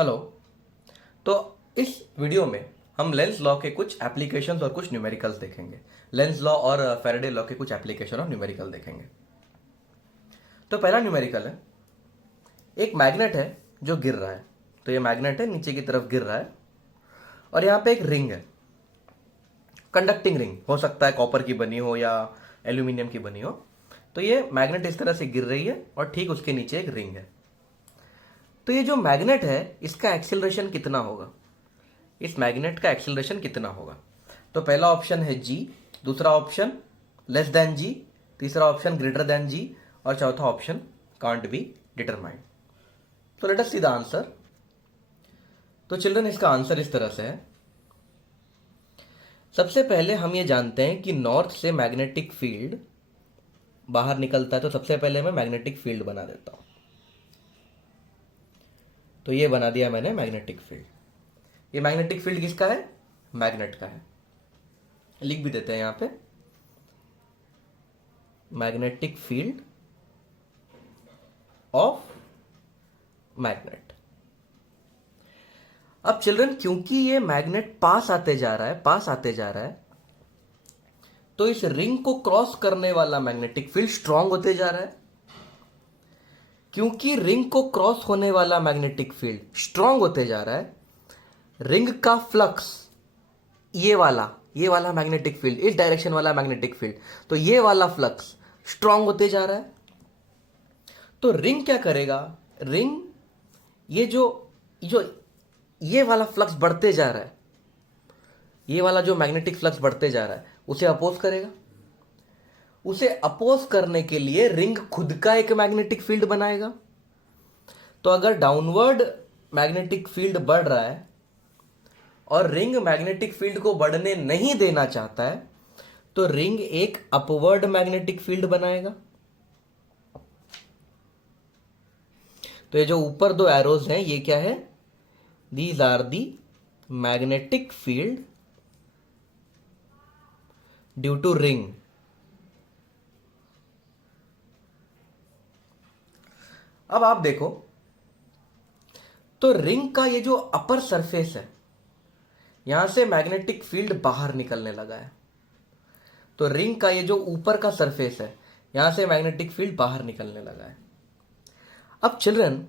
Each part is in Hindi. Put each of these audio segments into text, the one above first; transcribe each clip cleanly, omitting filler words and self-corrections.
हेलो। तो इस वीडियो में हम लेंस लॉ के कुछ एप्लीकेशंस और कुछ न्यूमेरिकल्स देखेंगे। लेंस लॉ और फैराडे लॉ के कुछ एप्लीकेशन और न्यूमेरिकल देखेंगे। तो पहला न्यूमेरिकल है, एक मैग्नेट है जो गिर रहा है। तो ये मैग्नेट है, नीचे की तरफ गिर रहा है और यहाँ पे एक रिंग है, कंडक्टिंग रिंग, हो सकता है कॉपर की बनी हो या एल्यूमिनियम की बनी हो। तो ये मैग्नेट इस तरह से गिर रही है और ठीक उसके नीचे एक रिंग है। तो ये जो मैग्नेट है इसका एक्सीलरेशन कितना होगा, इस मैग्नेट का एक्सीलरेशन कितना होगा? तो पहला ऑप्शन है जी, दूसरा ऑप्शन लेस देन जी, तीसरा ऑप्शन ग्रेटर देन जी और चौथा ऑप्शन कांट बी डिटरमाइंड। तो late us see the answer. तो चिल्ड्रन, इसका आंसर इस तरह से है। सबसे पहले हम ये जानते हैं कि नॉर्थ से मैग्नेटिक फील्ड बाहर निकलता है। तो सबसे पहले मैं मैग्नेटिक फील्ड बना देता हूं। तो ये बना दिया मैंने मैग्नेटिक फील्ड। ये मैग्नेटिक फील्ड किसका है? मैग्नेट का है। लिख भी देते हैं यहां पे, मैग्नेटिक फील्ड ऑफ मैग्नेट। अब चिल्ड्रन, क्योंकि ये मैग्नेट पास आते जा रहा है, पास आते जा रहा है, तो इस रिंग को क्रॉस करने वाला मैग्नेटिक फील्ड स्ट्रांग होते जा रहा है। क्योंकि रिंग को क्रॉस होने वाला मैग्नेटिक फील्ड स्ट्रांग होते जा रहा है, रिंग का फ्लक्स, ये वाला मैग्नेटिक फील्ड, इस डायरेक्शन वाला मैग्नेटिक फील्ड, तो ये वाला फ्लक्स स्ट्रांग होते जा रहा है। तो रिंग क्या करेगा? रिंग ये जो जो ये वाला फ्लक्स बढ़ते जा रहा है, ये वाला जो मैग्नेटिक फ्लक्स बढ़ते जा रहा है, उसे अपोज करेगा। उसे अपोज करने के लिए रिंग खुद का एक मैग्नेटिक फील्ड बनाएगा। तो अगर डाउनवर्ड मैग्नेटिक फील्ड बढ़ रहा है और रिंग मैग्नेटिक फील्ड को बढ़ने नहीं देना चाहता है, तो रिंग एक अपवर्ड मैग्नेटिक फील्ड बनाएगा। तो ये जो ऊपर दो एरोज हैं, ये क्या है? These are the magnetic field due to ring. अब आप देखो, तो रिंग का ये जो अपर सरफेस है, यहां से मैग्नेटिक फील्ड बाहर निकलने लगा है। तो रिंग का ये जो ऊपर का सरफेस है, यहां से मैग्नेटिक फील्ड बाहर निकलने लगा है। अब चिल्ड्रन,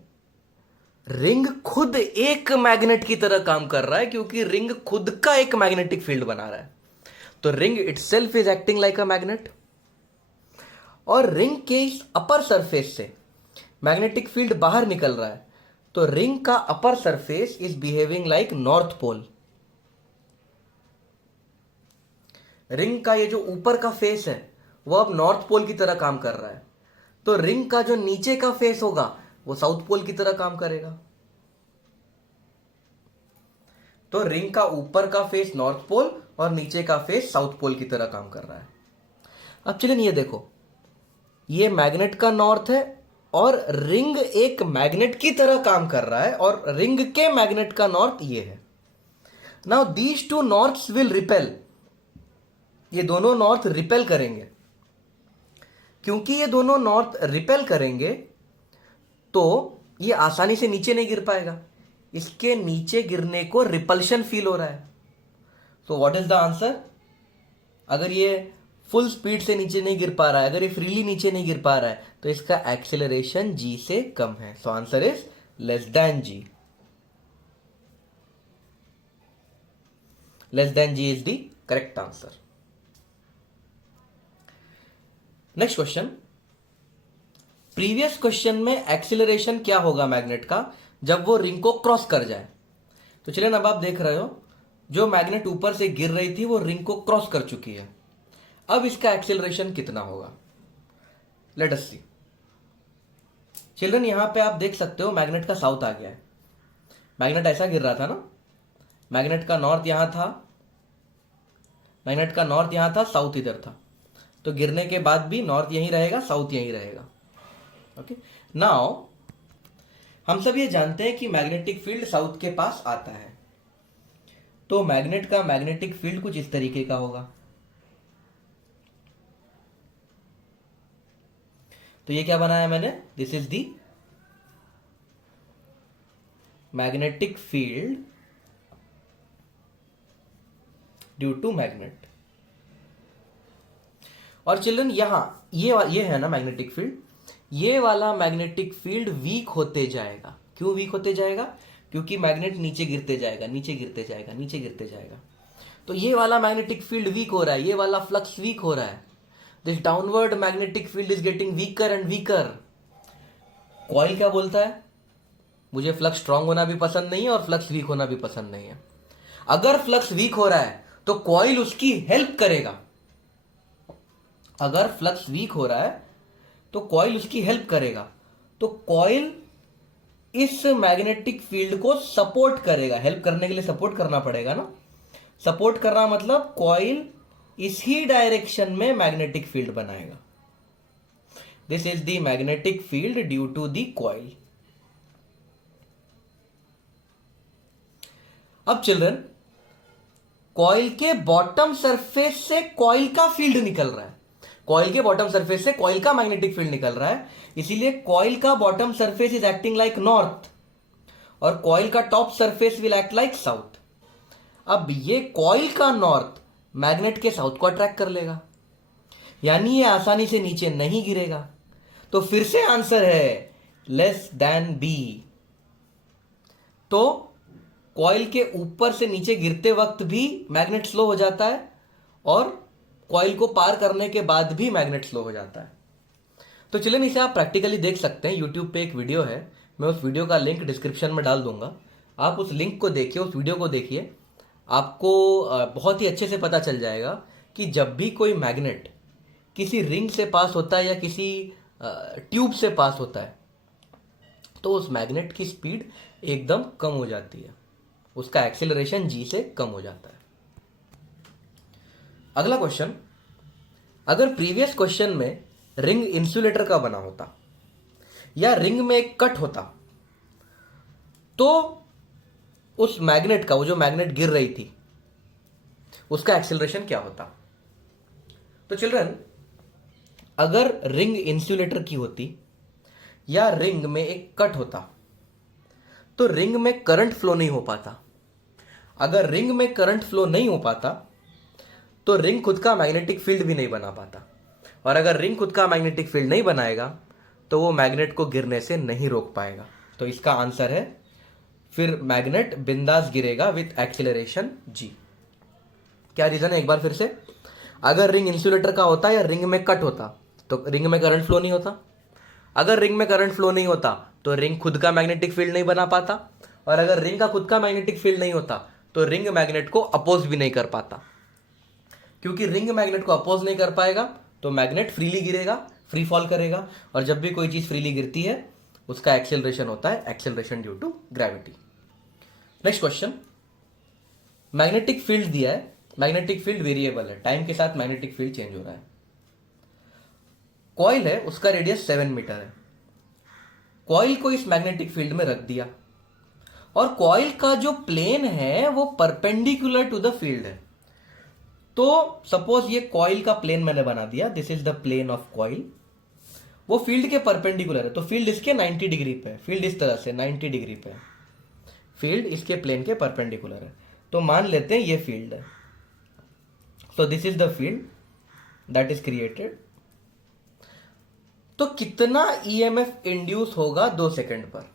रिंग खुद एक मैग्नेट की तरह काम कर रहा है, क्योंकि रिंग खुद का एक मैग्नेटिक फील्ड बना रहा है। तो ring itself is acting like a magnet. और रिंग के इस अपर सरफेस से मैग्नेटिक फील्ड बाहर निकल रहा है, तो रिंग का upper surface is behaving like north pole. Ring का ये जो ऊपर का फेस है, वो अब नॉर्थ पोल की तरह काम कर रहा है। तो रिंग का जो नीचे का फेस होगा, वो साउथ पोल की तरह काम करेगा। तो रिंग का ऊपर का फेस नॉर्थ पोल और नीचे का फेस साउथ पोल की तरह काम कर रहा है। अब चलिए ये देखो, ये मैग्नेट का नॉर्थ है और रिंग एक मैग्नेट की तरह काम कर रहा है, और रिंग के मैग्नेट का नॉर्थ ये है। Now these two norths will repel. ये दोनों नॉर्थ रिपेल करेंगे। क्योंकि ये दोनों नॉर्थ रिपेल करेंगे, तो ये आसानी से नीचे नहीं गिर पाएगा। इसके नीचे गिरने को रिपल्शन फील हो रहा है। तो व्हाट इज द आंसर? अगर ये फुल स्पीड से नीचे नहीं गिर पा रहा है, अगर ये फ्रीली नीचे नहीं गिर पा रहा है, तो इसका एक्सेलरेशन जी से कम है। So answer is less than g. Less than g is the correct answer. Next question. Previous question में एक्सीलरेशन क्या होगा मैग्नेट का जब वो रिंग को क्रॉस कर जाए? तो चलिए, अब आप देख रहे हो, जो मैग्नेट ऊपर से गिर रही थी वो रिंग को क्रॉस कर चुकी है। अब इसका एक्सीलरेशन कितना होगा? लेट अस सी। चिल्ड्रन, यहां पे आप देख सकते हो मैग्नेट का साउथ आ गया है। मैग्नेट ऐसा गिर रहा था ना, मैग्नेट का नॉर्थ यहां था, मैग्नेट का नॉर्थ यहां था, साउथ इधर था। तो गिरने के बाद भी नॉर्थ यहीं रहेगा, साउथ यहीं रहेगा। ओके, नाउ हम सब ये जानते हैं कि मैग्नेटिक फील्ड साउथ के पास आता है। तो मैग्नेट का मैग्नेटिक फील्ड कुछ इस तरीके का होगा। तो ये क्या बनाया मैंने? This is the magnetic field due to magnet. और चिल्ड्रन यहां ये है ना मैग्नेटिक फील्ड, ये वाला मैग्नेटिक फील्ड वीक होते जाएगा। क्यों वीक होते जाएगा? क्योंकि मैग्नेट नीचे गिरते जाएगा, नीचे गिरते जाएगा, नीचे गिरते जाएगा। तो ये वाला मैग्नेटिक फील्ड वीक हो रहा है, ये वाला फ्लक्स वीक हो रहा है। This downward magnetic field is getting weaker and weaker. Coil क्या बोलता है? मुझे फ्लक्स स्ट्रांग होना भी पसंद नहीं है और फ्लक्स वीक होना भी पसंद नहीं है। अगर फ्लक्स वीक हो रहा है तो कॉइल उसकी हेल्प करेगा। अगर फ्लक्स वीक हो रहा है तो कॉइल उसकी हेल्प करेगा। तो कॉइल इस मैग्नेटिक फील्ड को सपोर्ट करेगा। हेल्प करने के लिए सपोर्ट करना पड़ेगा ना। सपोर्ट करना मतलब कॉइल इसी डायरेक्शन में मैग्नेटिक फील्ड बनाएगा। This is the magnetic field due to the coil. अब चिल्ड्रन, कॉइल के बॉटम सरफेस से कॉइल का फील्ड निकल रहा है। कॉइल के बॉटम सरफेस से कॉइल का मैग्नेटिक फील्ड निकल रहा है, इसीलिए कॉइल का bottom surface is acting like north और कॉइल का top surface will act like south. अब ये कॉइल का नॉर्थ मैग्नेट के साउथ को अट्रैक्ट कर लेगा, यानी ये आसानी से नीचे नहीं गिरेगा। तो फिर से आंसर है लेस देन बी। तो कॉइल के ऊपर से नीचे गिरते वक्त भी मैग्नेट स्लो हो जाता है और कॉइल को पार करने के बाद भी मैग्नेट स्लो हो जाता है। तो चलिए इसे आप प्रैक्टिकली देख सकते हैं। यूट्यूब पे एक वीडियो है, मैं उस वीडियो का लिंक डिस्क्रिप्शन में डाल दूंगा। आप उस लिंक को देखिए, उस वीडियो को देखिए, आपको बहुत ही अच्छे से पता चल जाएगा कि जब भी कोई मैग्नेट किसी रिंग से पास होता है या किसी ट्यूब से पास होता है तो उस मैग्नेट की स्पीड एकदम कम हो जाती है, उसका एक्सेलरेशन जी से कम हो जाता है। अगला क्वेश्चन, अगर प्रीवियस क्वेश्चन में रिंग इंसुलेटर का बना होता या रिंग में एक कट होता तो उस मैग्नेट का, वो जो मैग्नेट गिर रही थी, उसका एक्सेलरेशन क्या होता? तो चिल्ड्रन, अगर रिंग इंसुलेटर की होती या रिंग में एक कट होता तो रिंग में करंट फ्लो नहीं हो पाता। अगर रिंग में करंट फ्लो नहीं हो पाता तो रिंग खुद का मैग्नेटिक फील्ड भी नहीं बना पाता, और अगर रिंग खुद का मैग्नेटिक फील्ड नहीं बनाएगा तो वो मैग्नेट को गिरने से नहीं रोक पाएगा। तो इसका आंसर है फिर मैग्नेट बिंदास गिरेगा विथ एक्सीलरेशन जी। क्या रीजन है एक बार फिर से? अगर रिंग इंसुलेटर का होता या रिंग में कट होता तो रिंग में करंट फ्लो नहीं होता। अगर रिंग में करंट फ्लो नहीं होता तो रिंग खुद का मैग्नेटिक फील्ड नहीं बना पाता, और अगर रिंग का खुद का मैग्नेटिक फील्ड नहीं होता तो रिंग मैग्नेट को अपोज भी नहीं कर पाता। क्योंकि रिंग मैग्नेट को अपोज नहीं कर पाएगा तो मैग्नेट फ्रीली गिरेगा, फ्री फॉल करेगा, और जब भी कोई चीज फ्रीली गिरती है उसका एक्सेलरेशन होता है acceleration due to gravity. Next question, magnetic field दिया है, मैग्नेटिक फील्ड वेरिएबल है, टाइम के साथ मैग्नेटिक फील्ड चेंज हो रहा है। कॉइल है, उसका रेडियस 7 मीटर है। कॉइल को इस मैग्नेटिक फील्ड में रख दिया और कॉइल का जो प्लेन है वो परपेंडिकुलर टू द फील्ड है। तो सपोज ये कॉइल का प्लेन मैंने बना दिया, this is the plane of coil, वो फील्ड के परपेंडिकुलर है। तो फील्ड इसके 90 डिग्री पे है, फील्ड इस तरह से 90 डिग्री पे है, फील्ड इसके प्लेन के परपेंडिकुलर है। तो मान लेते हैं ये फील्ड है। So this is the field that is created. तो कितना ईएमएफ इंड्यूस होगा 2 सेकंड पर?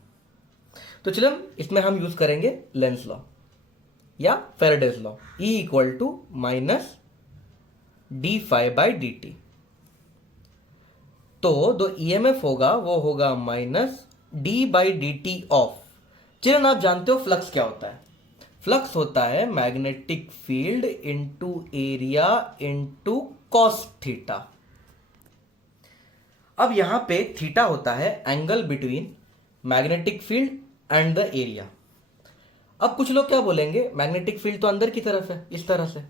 तो चलो इसमें हम यूज करेंगे लेंस लॉ या Faraday's law, E equal to minus d phi by d t. तो जो ईएमएफ होगा वो होगा minus d by d t of. Children, आप जानते हो फ्लक्स क्या होता है? फ्लक्स होता है magnetic field into area into cos theta. अब यहां पे थीटा होता है angle between magnetic field and the area. अब कुछ लोग क्या बोलेंगे, मैग्नेटिक फील्ड तो अंदर की तरफ है इस तरह से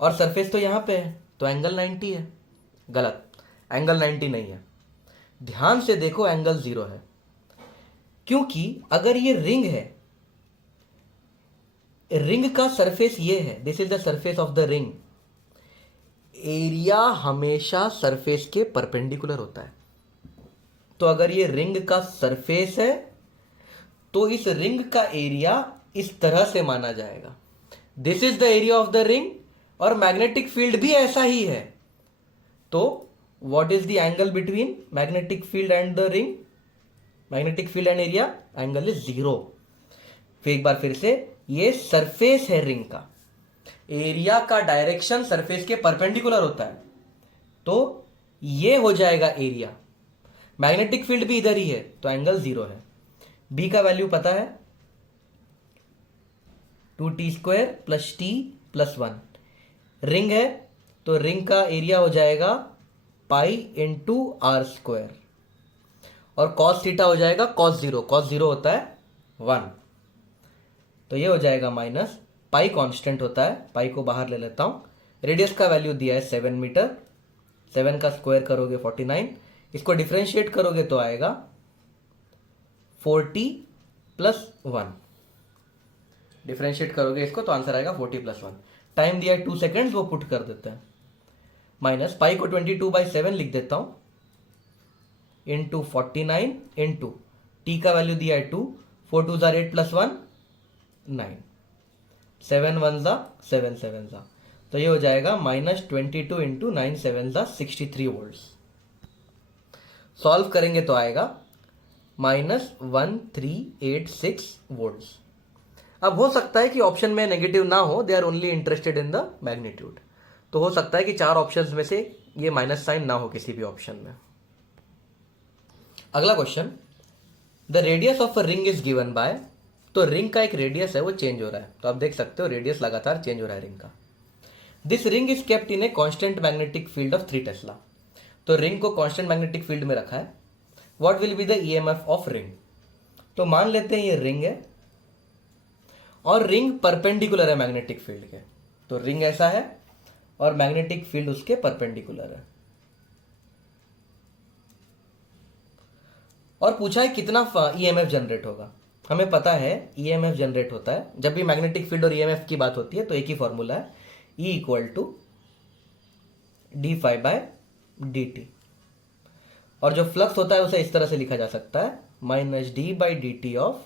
और सरफेस तो यहां पे है तो एंगल 90 है। गलत, एंगल 90 नहीं है। ध्यान से देखो, एंगल 0 है, क्योंकि अगर ये रिंग है, रिंग का सरफेस ये है, this is the surface of the ring, area हमेशा सरफेस के परपेंडिकुलर होता है। तो अगर ये रिंग का सरफेस है तो इस रिंग का एरिया इस तरह से माना जाएगा, this is the area of the ring, और मैग्नेटिक फील्ड भी ऐसा ही है। तो what is the angle between magnetic field and the ring, magnetic field and area, angle is 0। फिर एक बार फिर से, ये सरफेस है रिंग का, एरिया का डायरेक्शन सरफेस के परपेंडिकुलर होता है, तो ये हो जाएगा एरिया। मैग्नेटिक फील्ड भी इधर ही है, तो एंगल 0 है। बी का वैल्यू पता है, 2t² + t + 1। रिंग है तो रिंग का एरिया हो जाएगा पाई इंटू r², और कॉस थीटा हो जाएगा cos 0, cos 0 होता है 1, तो ये हो जाएगा माइनस पाई, कांस्टेंट होता है, पाई को बाहर ले लेता हूं। रेडियस का वैल्यू दिया है 7 मीटर, 7 का स्क्वायर करोगे 49, इसको डिफरेंशिएट करोगे तो आएगा 40 + 1, डिफरेंशिएट करोगे इसको तो आंसर आएगा 40 + 1। टाइम दिया है 2 सेकेंड्स, वो पुट कर देते हैं। माइनस पाई को 22/7 लिख देता हूं, इंटू 49 इंटू टी का वैल्यू दिया है 2, 4 2 8 + 1 9, 7 1 7 7, तो ये हो जाएगा -22 इंटू 9 7 63 वोल्ट। सॉल्व करेंगे तो आएगा -1386 वोल्ट। अब हो सकता है कि ऑप्शन में नेगेटिव ना हो, they are only interested in the magnitude, तो हो सकता है कि 4 ऑप्शंस में से ये माइनस साइन ना हो किसी भी ऑप्शन में। अगला question, the radius of a ring is given by, तो रिंग का एक रेडियस है वो चेंज हो रहा है, तो आप देख सकते हो रेडियस लगातार चेंज हो रहा है रिंग का। This ring is kept in a constant magnetic field of 3 Tesla, तो रिंग को कांस्टेंट मैग्नेटिक फील्ड में रखा है। What will be the EMF of ring, तो मान लेते हैं ये रिंग है और रिंग परपेंडिकुलर है मैग्नेटिक फील्ड के, तो रिंग ऐसा है और मैग्नेटिक फील्ड उसके परपेंडिकुलर है, और पूछा है कितना ईएमएफ जनरेट होगा। हमें पता है ईएमएफ जनरेट होता है जब भी मैग्नेटिक फील्ड और ईएमएफ की बात होती है, तो एक ही फॉर्मूला है, E = dφ/dt, और जो फ्लक्स होता है उसे इस तरह से लिखा जा सकता है, -d/dt ऑफ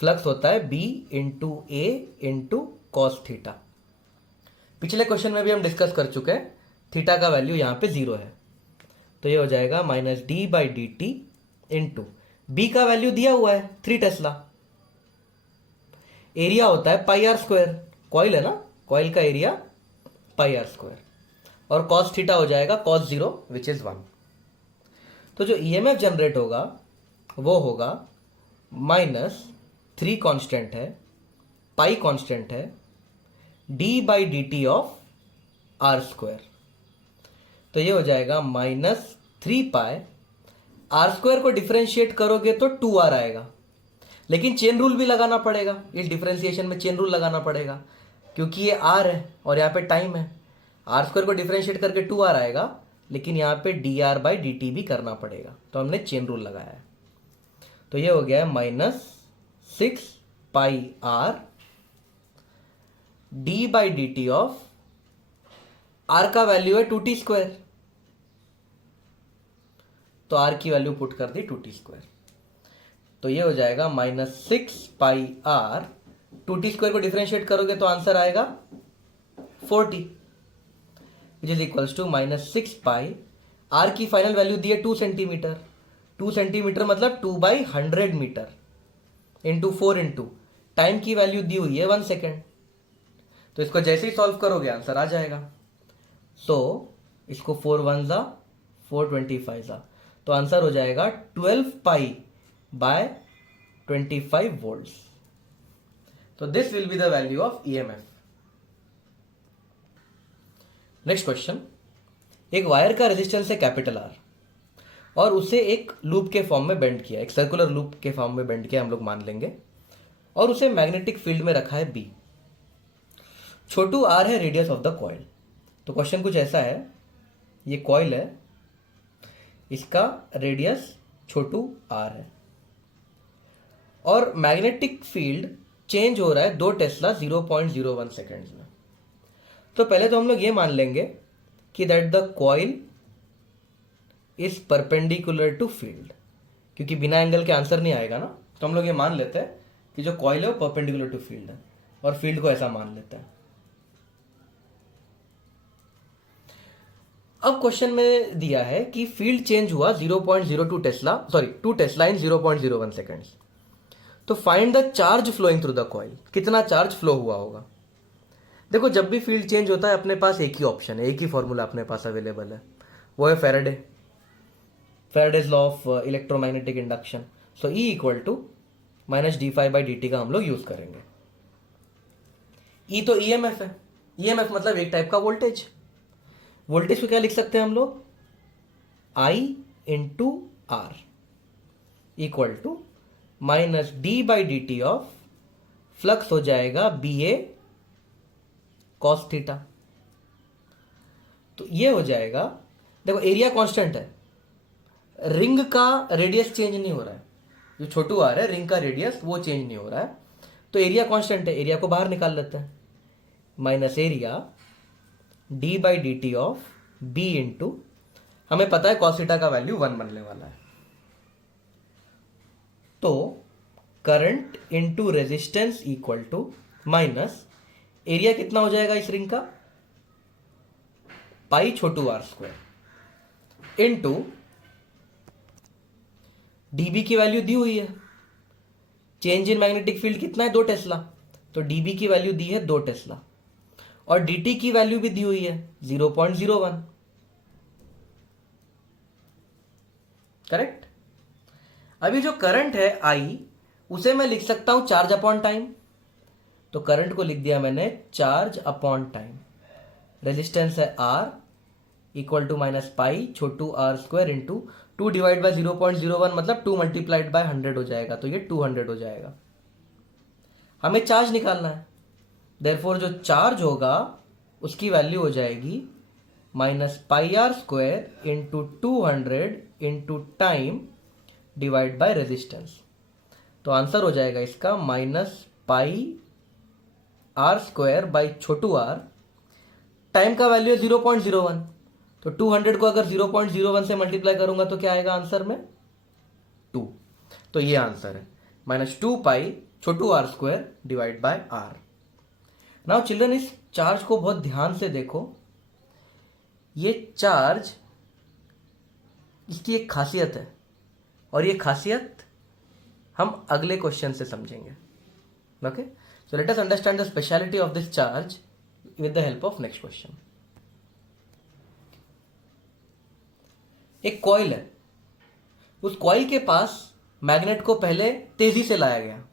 फ्लक्स होता है B × A × cos थीटा। पिछले क्वेश्चन में भी हम डिस्कस कर चुके हैं, थीटा का वैल्यू यहाँ पे 0 है, तो ये हो जाएगा -d/dt इंटू B का वैल्यू दिया हुआ है 3 टेस्ला, एरिया होता है πr², कॉइल है ना, कॉइल का एरिया πr², और cos थीटा हो जाएगा cos 0 विच इज 1। तो जो ईएमएफ जनरेट होगा वो होगा -3 कांस्टेंट है, पाई कांस्टेंट है, d/dt ऑफ r², तो ये हो जाएगा -3 पाई, r² को डिफरेंशिएट करोगे तो 2r आएगा, लेकिन चेन रूल भी लगाना पड़ेगा, इस डिफरेंशिएशन में चेन रूल लगाना पड़ेगा, क्योंकि ये r है और यहाँ पे टाइम है, r² को डिफरेंशिएट करके 2r आएगा, लेकिन यहाँ पे dr/dt भी करना पड़ेगा, तो हमने चेन रूल लगाया है, तो ये हो गया है -6 pi r d/dt of r का वैल्यू है 2t², तो r की वैल्यू पुट कर दी 2t², तो ये हो जाएगा -6 पाई r, 2t² को डिफरेंशिएट करोगे तो आंसर आएगा 40, which is equals to -6 pi, r की फाइनल वैल्यू दी है 2 सेंटीमीटर, 2 सेंटीमीटर मतलब 2/100 मीटर, इंटू 4 इंटू टाइम की वैल्यू दी हुई है 1 सेकेंड, तो इसको जैसे ही सॉल्व करोगे आंसर आ जाएगा। सो इसको 4 1 ज़ा 425 ज़ा, तो आंसर हो जाएगा 12 π/25 वोल्ट्स। तो this will be the value of EMF. Next question, एक वायर का रेजिस्टेंस है R और उसे एक लूप के फॉर्म में बेंड किया, एक सर्कुलर लूप के फॉर्म में बेंड किया हम लोग मान लेंगे, और उसे मैग्नेटिक फील्ड में रखा है B। छोटू r है रेडियस ऑफ द कॉइल। तो क्वेश्चन कुछ ऐसा है, ये कॉइल है, इसका रेडियस छोटू r है, और मैग्नेटिक फील्ड चेंज हो रहा है 2 टेस्ला 0.01 सेकेंड्स में। तो पहले तो हम लोग ये मान लेंगे कि that the coil is perpendicular to field, क्योंकि बिना एंगल के आंसर नहीं आएगा ना, तो हम लोग ये मान लेते हैं कि जो कॉइल है वो परपेंडिकुलर टू फील्ड है और फील्ड को ऐसा मान लेते हैं। अब क्वेश्चन में दिया है कि फील्ड चेंज हुआ 0.02 tesla, sorry 2 tesla in 0.01 seconds. तो find the charge flowing through the coil, कितना चार्ज फ्लो हुआ होगा। देखो जब भी फील्ड चेंज होता है अपने पास एक ही ऑप्शन है, एक ही फॉर्मूला अपने पास अवेलेबल है, वो है Faraday's law of electromagnetic induction. So E equal to -d∅/dt का हम लोग यूज करेंगे। E तो EMF है, EMF मतलब एक टाइप का वोल्टेज। वोल्टेज को क्या लिख सकते हैं हम लोग, I into R equal to -d/dt of flux हो जाएगा BA cos थीटा। तो ये हो जाएगा, देखो एरिया कांस्टेंट है, रिंग का रेडियस चेंज नहीं हो रहा है, जो छोटू आर है रिंग का रेडियस वो चेंज नहीं हो रहा है, तो एरिया कांस्टेंट है, एरिया को बाहर निकाल लेते हैं, minus area d/dt of B into, हमें पता है cos थीटा का वैल्यू 1 बनने वाला है, तो current into resistance equal to minus area कितना हो जाएगा इस रिंग का, पाई छोटू r स्क्वायर इंटू dB की वैल्यू दी हुई है, चेंज इन मैग्नेटिक फील्ड कितना है 2 टेस्ला, तो dB की वैल्यू दी है 2 टेस्ला और dt की वैल्यू भी दी हुई है 0.01, करेक्ट। अभी जो करंट है I उसे मैं लिख सकता हूं चार्ज अपॉन टाइम, तो करंट को लिख दिया मैंने चार्ज अपॉन टाइम, रेजिस्टेंस है R equal to minus pi छोटू r square into 2 divide by 0.01 मतलब 2 मल्टीप्लाइड बाय 100 हो जाएगा, तो ये 200 हो जाएगा। हमें चार्ज निकालना है, देयरफॉर जो चार्ज होगा उसकी वैल्यू हो जाएगी -πr square into 200 into time divide by resistance. तो आंसर हो जाएगा इसका -πr square by Chhotu r, time का वैल्यू है 0.01, तो 200 को अगर 0.01 से मल्टीप्लाई करूंगा तो क्या आएगा आंसर में 2, तो ये आंसर है -2π छोटू r square divide by r। Now children इस चार्ज को बहुत ध्यान से देखो, ये चार्ज, इसकी एक खासियत है और ये खासियत हम अगले क्वेश्चन से समझेंगे। Okay, so let us understand the speciality of this charge with the help of next question. एक कॉइल है, उस कॉइल के पास मैग्नेट को पहले तेजी से लाया गया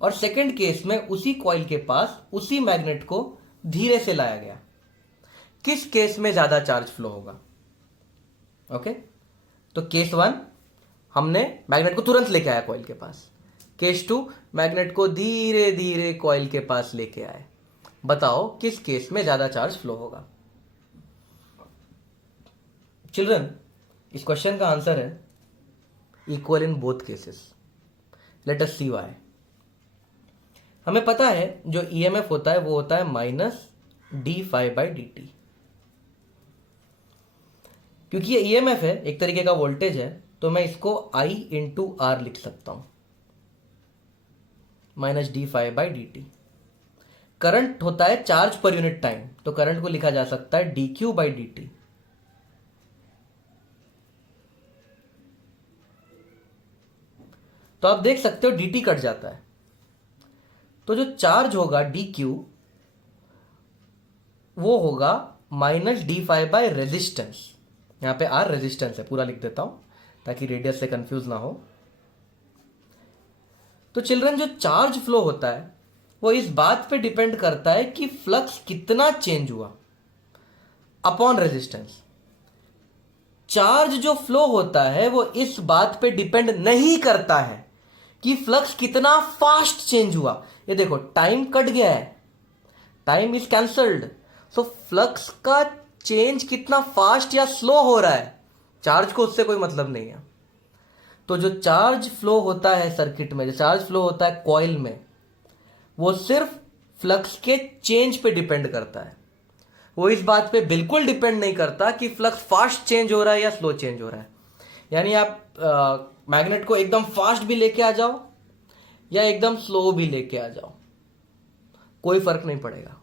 और सेकंड केस में उसी कॉइल के पास उसी मैग्नेट को धीरे से लाया गया। किस केस में ज्यादा चार्ज फ्लो होगा? ओके, तो केस 1 हमने मैग्नेट को तुरंत लेके आया कॉइल के पास, केस 2 मैग्नेट को धीरे धीरे कॉइल के पास लेके आए। बताओ किस केस में ज्यादा चार्ज फ्लो होगा? चिल्ड्रन इस क्वेश्चन का आंसर है equal in both cases. Let us see why. हमें पता है जो ईएमएफ होता है वो होता है -d∅/dt, क्योंकि ये ईएमएफ है, एक तरीके का वोल्टेज है, तो मैं इसको I इंटू R लिख सकता हूं, -d∅/dt। करंट होता है चार्ज पर यूनिट टाइम, तो करंट को लिखा जा सकता है dq/dt। तो आप देख सकते हो dt कट जाता है, तो जो चार्ज होगा dq वो होगा -d∅ रेजिस्टेंस। यहां पे R रेजिस्टेंस है, पूरा लिख देता हूं ताकि रेडियस से कंफ्यूज ना हो। तो चिल्ड्रन जो चार्ज फ्लो होता है वो इस बात पे डिपेंड करता है कि फ्लक्स कितना चेंज हुआ अपॉन रेजिस्टेंस। चार्ज जो फ्लो होता है वो इस बात पे डिपेंड नहीं करता है कि फ्लक्स कितना फास्ट चेंज हुआ। ये देखो टाइम कट गया है, time is cancelled, so flux का चेंज कितना फास्ट या स्लो हो रहा है, चार्ज को उससे कोई मतलब नहीं है। तो जो चार्ज फ्लो होता है सर्किट में, जो चार्ज फ्लो होता है कॉइल में, वो सिर्फ फ्लक्स के चेंज पे डिपेंड करता है। वो इस बात पे बिल्कुल डिपेंड नहीं करता कि फ्लक्स फास्ट चेंज हो रहा है या स्लो चेंज हो रहा है। यानी आप मैग्नेट को एकदम फास्ट भी लेके आ जाओ या एकदम स्लो भी लेके आ जाओ, कोई फर्क नहीं पड़ेगा।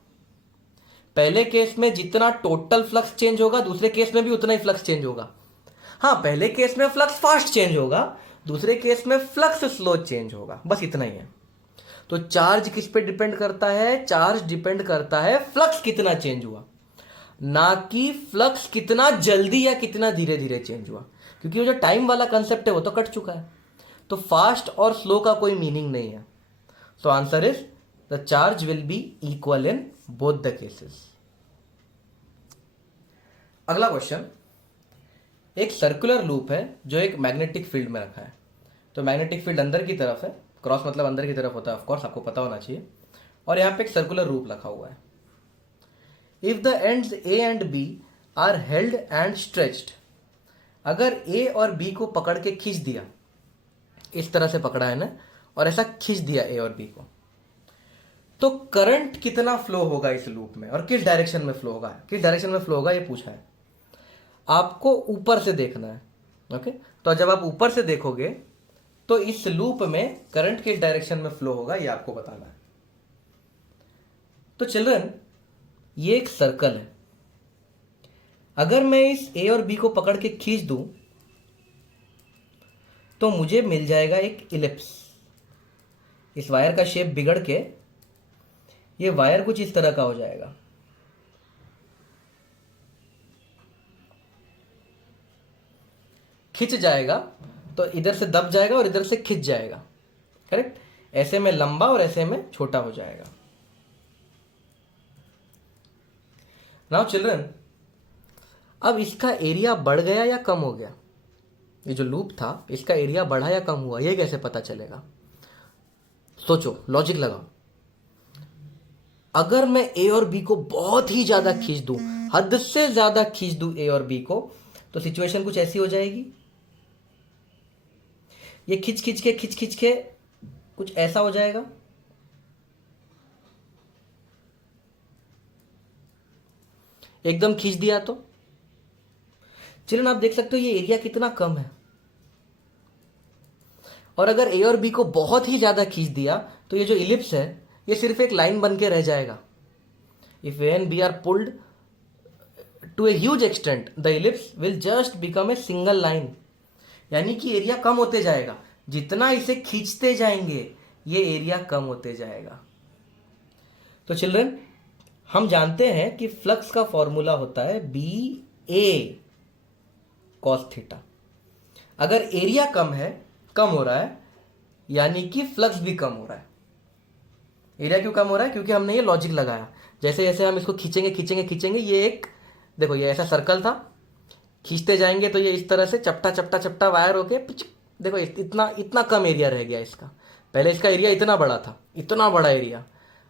पहले केस में जितना टोटल फ्लक्स चेंज होगा, दूसरे केस में भी उतना ही फ्लक्स चेंज होगा। हाँ, पहले केस में फ्लक्स फास्ट चेंज होगा, दूसरे केस में फ्लक्स स्लो चेंज होगा, बस इतना ही है। तो चार्ज किस पे डिपेंड करता है? चार्ज डिपेंड करता है फ्लक्स कितना चेंज हुआ, ना कि फ्लक्स कितना जल्दी या कितना धीरे धीरे चेंज हुआ, क्योंकि वो जो टाइम वाला कंसेप्ट है वो तो कट चुका है। तो फास्ट और स्लो का कोई मीनिंग नहीं है। So answer is the charge will be equal in both the cases. अगला क्वेश्चन, एक सर्कुलर लूप है जो एक मैग्नेटिक फील्ड में रखा है। तो मैग्नेटिक फील्ड अंदर की तरफ है, क्रॉस मतलब अंदर की तरफ होता है, ऑफकोर्स आपको पता होना चाहिए। और यहां पे एक सर्कुलर लूप रखा हुआ है। If the ends A and B are held and stretched, अगर ए और बी को पकड़ के खींच दिया, इस तरह से पकड़ा है ना, और ऐसा खींच दिया ए और बी को, तो करंट कितना फ्लो होगा इस लूप में और किस डायरेक्शन में फ्लो होगा? किस डायरेक्शन में फ्लो होगा ये पूछा है। आपको ऊपर से देखना है। ओके, तो जब आप ऊपर से देखोगे तो इस लूप में करंट किस डायरेक्शन में फ्लो होगा ये आपको बताना है। तो चिल्ड्रन, ये एक सर्कल है। अगर मैं इस ए और बी को पकड़ के खींच दूं तो मुझे मिल जाएगा एक इलिप्स। इस वायर का शेप बिगड़ के ये वायर कुछ इस तरह का हो जाएगा। खिंच जाएगा तो इधर से दब जाएगा और इधर से खिंच जाएगा, करेक्ट। ऐसे में लंबा और ऐसे में छोटा हो जाएगा। नाउ चिल्ड्रन, अब इसका एरिया बढ़ गया या कम हो गया? ये जो लूप था इसका एरिया बढ़ा या कम हुआ, ये कैसे पता चलेगा? सोचो, लॉजिक लगाओ। अगर मैं ए और बी को बहुत ही ज्यादा खींच दूं, हद से ज्यादा खींच दूं ए और बी को, तो सिचुएशन कुछ ऐसी हो जाएगी। ये खींच खींच के कुछ ऐसा हो जाएगा। एकदम खींच दिया तो चिल्ड्रन आप देख सकते हो ये एरिया कितना कम है। और अगर ए और बी को बहुत ही ज्यादा खींच दिया तो ये जो इलिप्स है ये सिर्फ एक लाइन बन के रह जाएगा। If A and B are pulled to a huge extent, the ellipse will just become a single line. यानी कि एरिया कम होते जाएगा, जितना इसे खींचते जाएंगे ये एरिया कम होते जाएगा। तो चिल्ड्रन, हम जानते हैं कि फ्लक्स का फॉर्मूला होता है बी ए कॉस थीटा। अगर एरिया कम हो रहा है यानी कि फ्लक्स भी कम हो रहा है। एरिया क्यों कम हो रहा है? क्योंकि हमने ये लॉजिक लगाया। जैसे जैसे हम इसको खींचेंगे, ये एक देखो, ये ऐसा सर्कल था, खींचते जाएंगे तो ये इस तरह से चपटा वायर होके देखो इतना कम एरिया रह गया इसका। पहले इसका एरिया इतना बड़ा था, इतना बड़ा एरिया।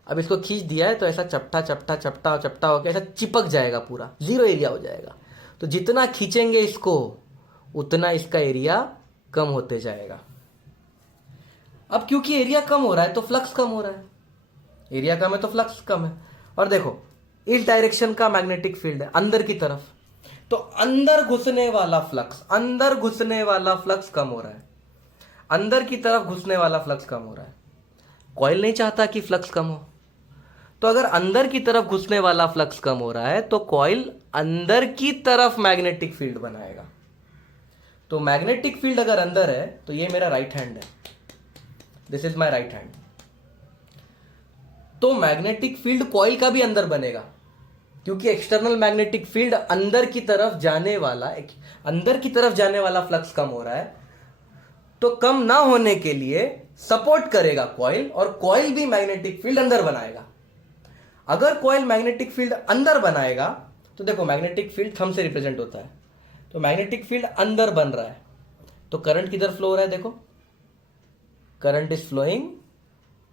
अब इसको खींच दिया है तो ऐसा चपटा होके ऐसा चिपक जाएगा, पूरा जीरो एरिया हो जाएगा। तो जितना खींचेंगे इसको उतना इसका एरिया कम होते जाएगा। अब क्योंकि एरिया कम हो रहा है तो फ्लक्स कम हो रहा है। एरिया कम है तो फ्लक्स कम है। और देखो, इस डायरेक्शन का मैग्नेटिक फील्ड है अंदर की तरफ, तो अंदर घुसने वाला फ्लक्स कम हो रहा है। अंदर की तरफ घुसने वाला फ्लक्स कम हो रहा है। कॉइल नहीं चाहता कि फ्लक्स कम हो, तो अगर अंदर की तरफ घुसने वाला फ्लक्स कम हो रहा है तो कॉइल अंदर की तरफ मैग्नेटिक फील्ड बनाएगा। तो मैग्नेटिक फील्ड अगर अंदर है तो ये मेरा राइट हैंड है, this is my right hand. तो मैग्नेटिक फील्ड कॉइल का भी अंदर बनेगा, क्योंकि एक्सटर्नल मैग्नेटिक फील्ड अंदर की तरफ जाने वाला फ्लक्स कम हो रहा है। तो कम ना होने के लिए सपोर्ट करेगा कॉइल, और कॉइल भी मैग्नेटिक फील्ड अंदर बनाएगा। अगर कॉइल मैग्नेटिक फील्ड अंदर बनाएगा तो देखो, मैग्नेटिक फील्ड थंब से रिप्रेजेंट होता है, तो मैग्नेटिक फील्ड अंदर बन रहा है तो करंट किधर फ्लो हो रहा है? देखो, current is flowing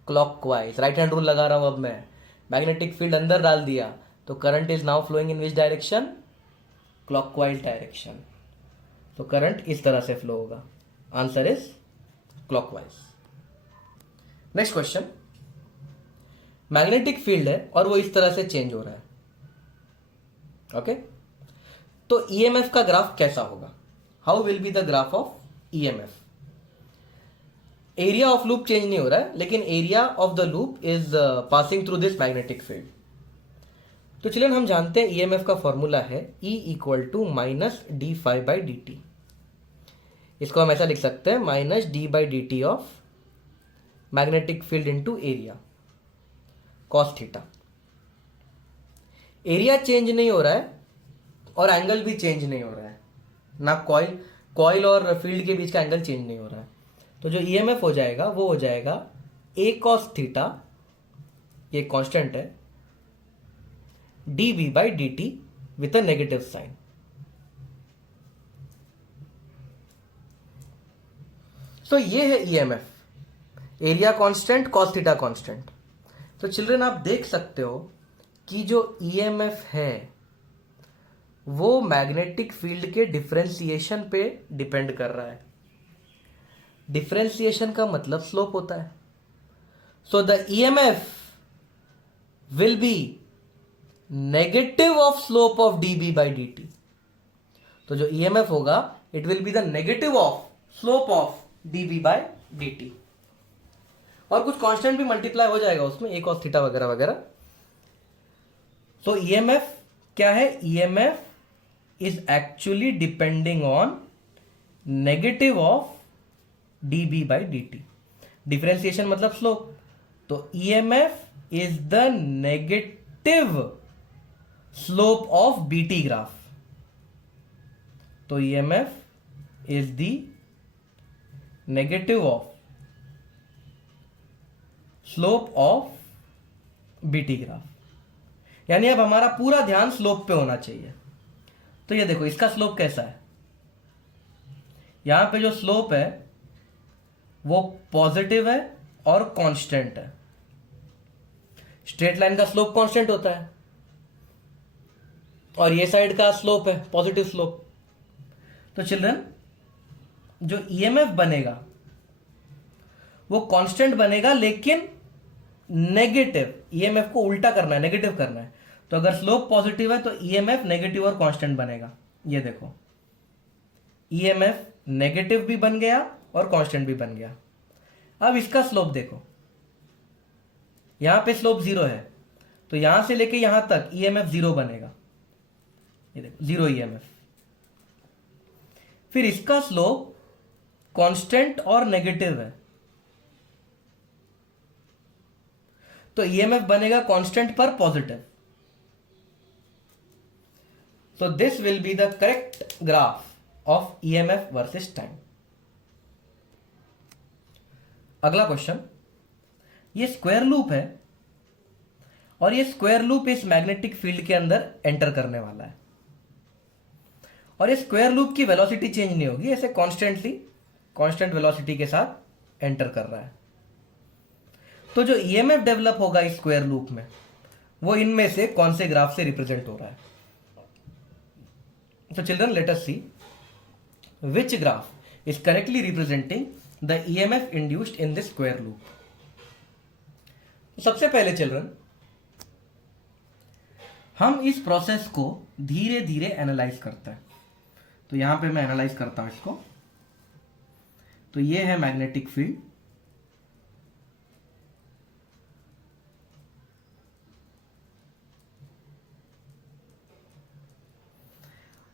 clockwise. Right hand rule लगा रहा हूं अब मैं। मैग्नेटिक फील्ड अंदर डाल दिया तो current is now flowing in which direction? Clockwise direction. तो करंट इस तरह से फ्लो होगा। Answer is clockwise. Next question, magnetic field है और वो इस तरह से चेंज हो रहा है। ओके, तो ईएमएफ का ग्राफ कैसा होगा? How will be the graph of EMF? Area of loop change नहीं हो रहा है, लेकिन area of the loop is passing through this magnetic field. तो चिल्ड्रन हम जानते हैं ईएमएफ का फॉर्मूला है E equal to minus d phi by d t. इसको हम ऐसा लिख सकते हैं minus d by d t of magnetic field into area cos theta. Area change नहीं हो रहा है और एंगल भी चेंज नहीं हो रहा है, ना कॉइल और फील्ड के बीच का एंगल चेंज नहीं हो रहा है। तो जो ईएमएफ हो जाएगा वो हो जाएगा ए कॉस थीटा, ये कांस्टेंट है, d B by d t with a negative sign. So ये है EMF, area constant cos theta constant. तो चिल्ड्रन आप देख सकते हो कि जो ईएमएफ है वो मैग्नेटिक फील्ड के डिफरेंशिएशन पे डिपेंड कर रहा है। डिफरेंशिएशन का मतलब स्लोप होता है। So the EMF will be negative of slope of dB by dt। तो जो ईएमएफ होगा it will be the negative of slope of dB by dt। और कुछ कांस्टेंट भी मल्टीप्लाई हो जाएगा उसमें, एक cos थीटा वगैरह वगैरह। तो ईएमएफ क्या है? EMF is actually depending on negative of dB by dt। Differentiation मतलब स्लोप। तो EMF is the negative slope of BT graph. तो EMF is the negative of slope of BT graph. यानी अब हमारा पूरा ध्यान स्लोप पे होना चाहिए। तो ये देखो इसका स्लोप कैसा है, यहां पे जो स्लोप है वो पॉजिटिव है और कांस्टेंट है। स्ट्रेट लाइन का स्लोप कांस्टेंट होता है और ये साइड का स्लोप है पॉजिटिव स्लोप। तो चिल्ड्रन जो ईएमएफ बनेगा वो कांस्टेंट बनेगा, लेकिन नेगेटिव। ईएमएफ को उल्टा करना है, नेगेटिव करना है। तो अगर स्लोप पॉजिटिव है तो ईएमएफ नेगेटिव और कांस्टेंट बनेगा। ये देखो ईएमएफ नेगेटिव भी बन गया और कांस्टेंट भी बन गया। अब इसका स्लोप देखो, यहां पे स्लोप 0 है तो यहां से लेके यहां तक ईएमएफ 0 बनेगा। ये देखो 0 ईएमएफ। फिर इसका स्लोप कांस्टेंट और नेगेटिव है तो ईएमएफ बनेगा कांस्टेंट पर positive. So this will be the correct graph of EMF versus time. अगला क्वेश्चन, ये स्क्वायर लूप है और ये स्क्वायर लूप इस मैग्नेटिक फील्ड के अंदर एंटर करने वाला है और ये स्क्वायर लूप की वेलोसिटी चेंज नहीं होगी, ऐसे कॉन्स्टेंटली कांस्टेंट वेलोसिटी के साथ एंटर कर रहा है। तो जो ईएमएफ डेवलप होगा इस स्क्वायर लूप में वो इनमें से कौन से ग्राफ से रिप्रेजेंट हो रहा है? So children, let us see which graph is correctly representing the EMF induced in this square loop. सबसे पहले चिल्ड्रन हम इस प्रोसेस को धीरे धीरे एनालाइज करते हैं। तो यहां पे मैं एनालाइज करता हूं इसको। तो ये है मैग्नेटिक फील्ड,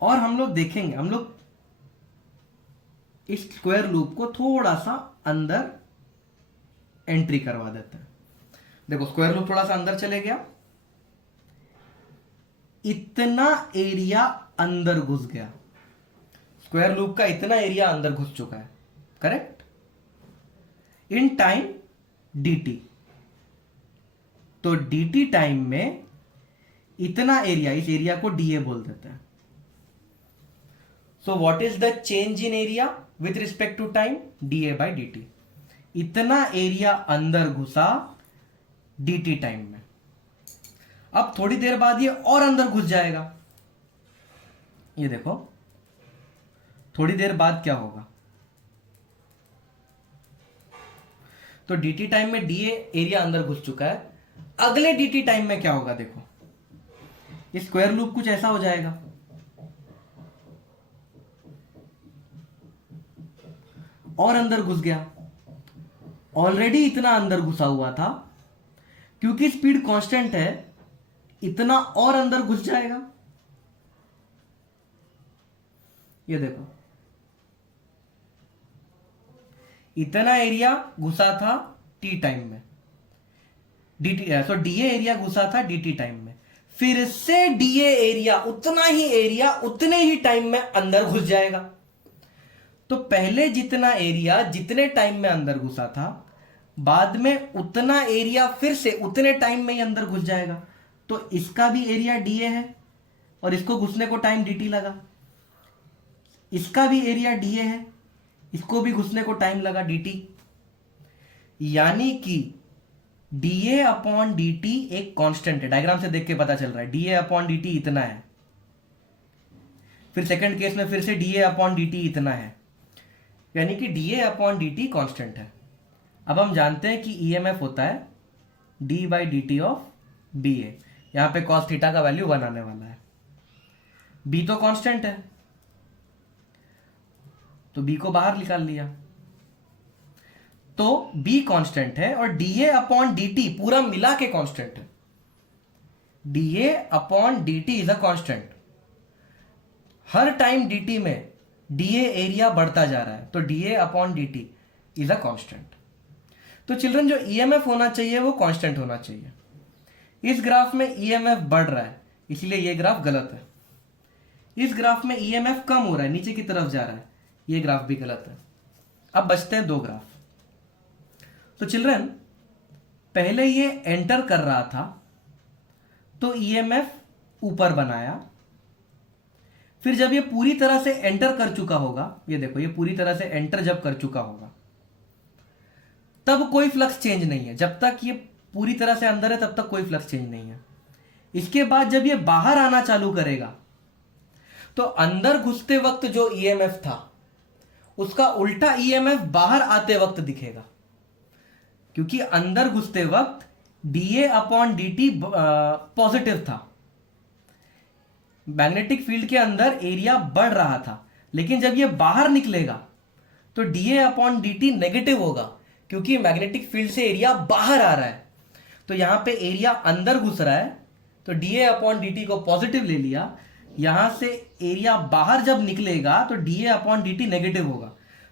और हम लोग देखेंगे, हम लोग इस स्क्वायर लूप को थोड़ा सा अंदर एंट्री करवा देते हैं। देखो स्क्वायर लूप थोड़ा सा अंदर चले गया, इतना एरिया अंदर घुस गया। स्क्वायर लूप का इतना एरिया अंदर घुस चुका है, करेक्ट, इन टाइम dt। तो dt टाइम में इतना एरिया, इस एरिया को dA बोल देते हैं। So what is the change in area with respect to time? dA by dt। इतना एरिया अंदर घुसा dt टाइम में। अब थोड़ी देर बाद ये और अंदर घुस जाएगा। ये देखो थोड़ी देर बाद क्या होगा, तो dt टाइम में dA एरिया अंदर घुस चुका है। अगले dt टाइम में क्या होगा, देखो ये स्क्वायर लूप कुछ ऐसा हो जाएगा। और अंदर घुस गया ऑलरेडी इतना अंदर घुसा हुआ था, क्योंकि स्पीड कांस्टेंट है, इतना और अंदर घुस जाएगा। ये देखो, इतना एरिया घुसा था टी टाइम में, डीए एरिया घुसा था dt टाइम में, फिर से डीए एरिया उतना ही एरिया उतने ही टाइम में अंदर घुस जाएगा। तो पहले जितना एरिया जितने टाइम में अंदर घुसा था, बाद में उतना एरिया फिर से उतने टाइम में ही अंदर घुस जाएगा। तो इसका भी एरिया डीए है और इसको घुसने को टाइम dt लगा, इसका भी एरिया डीए है, इसको भी घुसने को टाइम लगा dt। यानी कि डीए अपॉन dt एक कांस्टेंट है, डायग्राम से देख के पता चल रहा है डीए अपॉन dt इतना है। फिर सेकंड केस में फिर से डीए अपॉन dt इतना है, यानी कि डीए अपॉन dt कांस्टेंट है। अब हम जानते हैं कि ईएमएफ होता है d by d t of B A. यहां पे cos थीटा का वैल्यू 1 आने वाला है, b तो कांस्टेंट है तो b को बाहर निकाल लिया, तो b कांस्टेंट है और dA अपॉन dt पूरा मिला के कांस्टेंट है। dA upon dt is a constant. Her time dt में dA एरिया बढ़ता जा रहा है, तो dA upon dt is a constant. तो चिल्ड्रन, जो ईएमएफ होना चाहिए वो कांस्टेंट होना चाहिए। इस ग्राफ में ईएमएफ बढ़ रहा है, इसलिए ये ग्राफ गलत है। इस ग्राफ में ईएमएफ कम हो रहा है, नीचे की तरफ जा रहा है, ये ग्राफ भी गलत है। अब बचते हैं दो ग्राफ। तो चिल्ड्रन, पहले ये एंटर कर रहा था तो ईएमएफ ऊपर बनाया, फिर जब ये पूरी तरह से एंटर कर चुका होगा, ये देखो ये पूरी तरह से एंटर जब कर चुका होगा, तब कोई फ्लक्स चेंज नहीं है। जब तक ये पूरी तरह से अंदर है तब तक कोई फ्लक्स चेंज नहीं है। इसके बाद जब ये बाहर आना चालू करेगा तो अंदर घुसते वक्त जो ईएमएफ था उसका उल्टा ईएमएफ बाहर आते वक्त दिखेगा, क्योंकि अंदर घुसते वक्त डीए अपॉन dt पॉजिटिव था। मैग्नेटिक फील्ड के अंदर एरिया बढ़ रहा था, लेकिन जब ये बाहर निकलेगा तो डीए अपॉन dt नेगेटिव होगा, क्योंकि मैग्नेटिक फील्ड से एरिया बाहर आ रहा है। तो यहां पे एरिया अंदर घुस रहा है, तो डीए अपॉन dt को पॉजिटिव ले लिया। यहां से एरिया बाहर जब निकलेगा तो डीए अपॉन dt नेगेटिव होगा।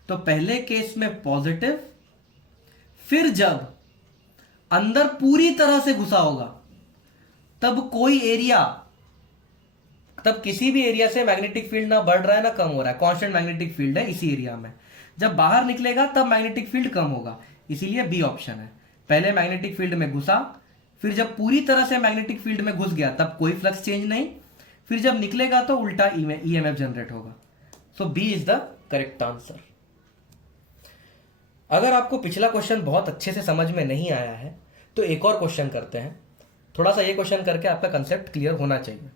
तो पहले केस में पॉजिटिव, फिर जब अंदर पूरी तरह से घुसा होगा तब कोई एरिया, तब किसी भी एरिया से मैग्नेटिक फील्ड ना बढ़ रहा है ना कम हो रहा है, कांस्टेंट मैग्नेटिक फील्ड है इसी एरिया में। जब बाहर निकलेगा तब मैग्नेटिक फील्ड कम होगा, इसीलिए बी ऑप्शन है। पहले मैग्नेटिक फील्ड में घुसा, फिर जब पूरी तरह से मैग्नेटिक फील्ड में घुस गया तब कोई फ्लक्स चेंज नहीं, फिर जब निकलेगा तो उल्टा ईएमएफ जनरेट होगा। So B is the correct answer. अगर आपको पिछला क्वेश्चन बहुत अच्छे से समझ में नहीं आया है तो एक और क्वेश्चन करते हैं। थोड़ा सा ये क्वेश्चन करके आपका कंसेप्ट क्लियर होना चाहिए।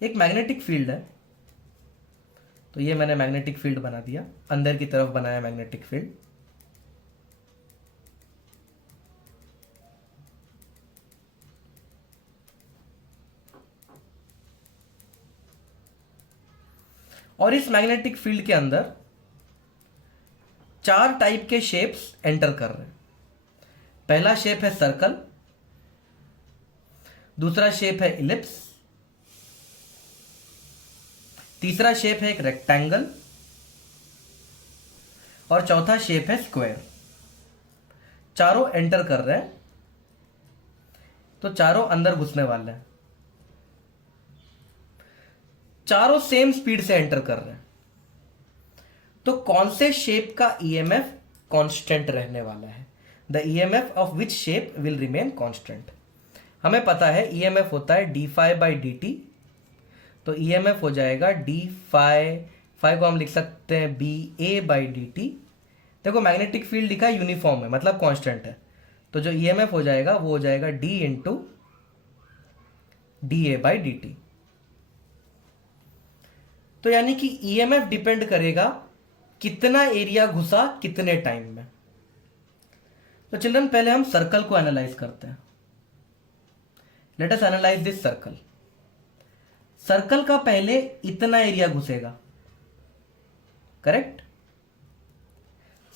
एक मैग्नेटिक फील्ड है, तो ये मैंने मैग्नेटिक फील्ड बना दिया, अंदर की तरफ बनाया मैग्नेटिक फील्ड। और इस मैग्नेटिक फील्ड के अंदर चार टाइप के शेप्स एंटर कर रहे हैं। पहला शेप है सर्कल, दूसरा शेप है इलिप्स, तीसरा शेप है एक रेक्टेंगल और चौथा शेप है स्क्वायर। चारों एंटर कर रहे हैं, तो चारों अंदर घुसने वाले हैं। चारों सेम स्पीड से एंटर कर रहे हैं, तो कौन से शेप का ईएमएफ कांस्टेंट रहने वाला है? The EMF of which shape will remain constant. हमें पता है ईएमएफ होता है d phi by d t, तो ईएमएफ हो जाएगा डी फाई को हम लिख सकते हैं B A by d t. देखो मैग्नेटिक फील्ड लिखा है यूनिफॉर्म है, मतलब कांस्टेंट है, तो जो ईएमएफ हो जाएगा वो हो जाएगा D into D A by d t. तो यानी कि ईएमएफ डिपेंड करेगा कितना एरिया घुसा कितने टाइम में। तो चिल्ड्रन पहले हम सर्कल को एनालाइज करते हैं। Let us analyse this circle. Circle का पहले इतना एरिया घुसेगा, करेक्ट।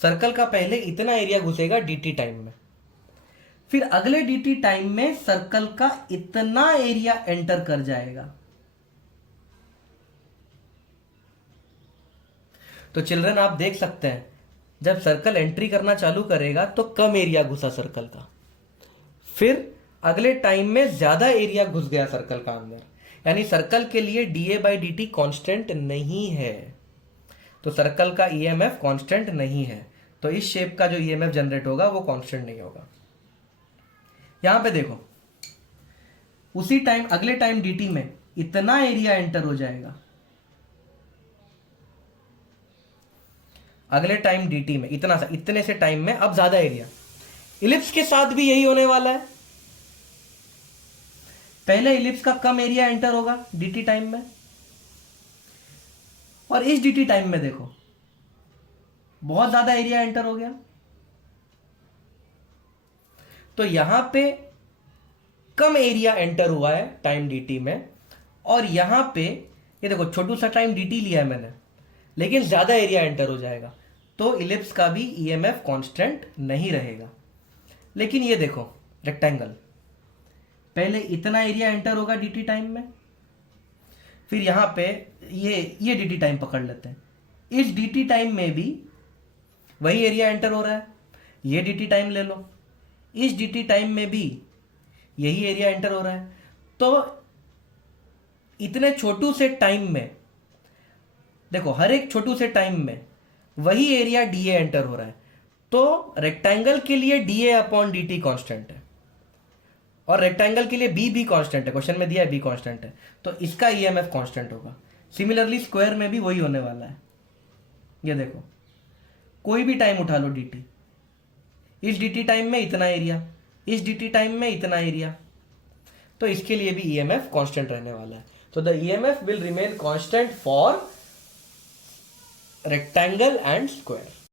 सर्कल का पहले इतना एरिया घुसेगा dt टाइम में, फिर अगले dt टाइम में सर्कल का इतना एरिया एंटर कर जाएगा। तो चिल्ड्रन आप देख सकते हैं जब सर्कल एंट्री करना चालू करेगा तो कम एरिया घुसा सर्कल का, फिर अगले टाइम में ज्यादा एरिया घुस गया सर्कल का अंदर, यानी सर्कल के लिए da/dt कांस्टेंट नहीं है। तो सर्कल का ईएमएफ कांस्टेंट नहीं है, तो इस शेप का जो ईएमएफ जनरेट होगा वो कांस्टेंट नहीं होगा। यहां पे देखो उसी टाइम अगले टाइम dt में इतना एरिया एंटर हो जाएगा, अगले टाइम dt में इतना सा, इतने से टाइम में अब ज्यादा एरिया। इलिप्स के साथ भी यही होने वाला है, पहले इलिप्स का कम एरिया एंटर होगा dt टाइम में, और इस dt टाइम में देखो बहुत ज्यादा एरिया एंटर हो गया। तो यहां पे कम एरिया एंटर हुआ है टाइम dt में, और यहां पे ये देखो छोटू सा टाइम dt लिया है मैंने, लेकिन ज्यादा एरिया एंटर हो जाएगा, तो इलिप्स का भी ईएमएफ कांस्टेंट नहीं रहेगा। लेकिन ये देखो रेक्टेंगल, पहले इतना एरिया एंटर होगा dt टाइम में, फिर यहां पे ये dt टाइम पकड़ लेते हैं, इस dt टाइम में भी वही एरिया एंटर हो रहा है, ये dt टाइम ले लो, इस dt टाइम में भी यही एरिया एंटर हो रहा है। तो इतने छोटू से टाइम में देखो हर एक छोटू से टाइम में वही एरिया dA एंटर हो रहा है, तो रेक्टेंगल के लिए dA/dt कांस्टेंट है, और रेक्टेंगल के लिए b कांस्टेंट है, क्वेश्चन में दिया है b कांस्टेंट है, तो इसका ईएमएफ कांस्टेंट होगा। सिमिलरली स्क्वायर में भी वही होने वाला है। ये देखो कोई भी टाइम उठा लो dt, इस dt टाइम में इतना एरिया, इस dt टाइम में इतना एरिया, तो इसके लिए भी ईएमएफ कांस्टेंट रहने वाला है। तो the EMF will remain constant for rectangle and square।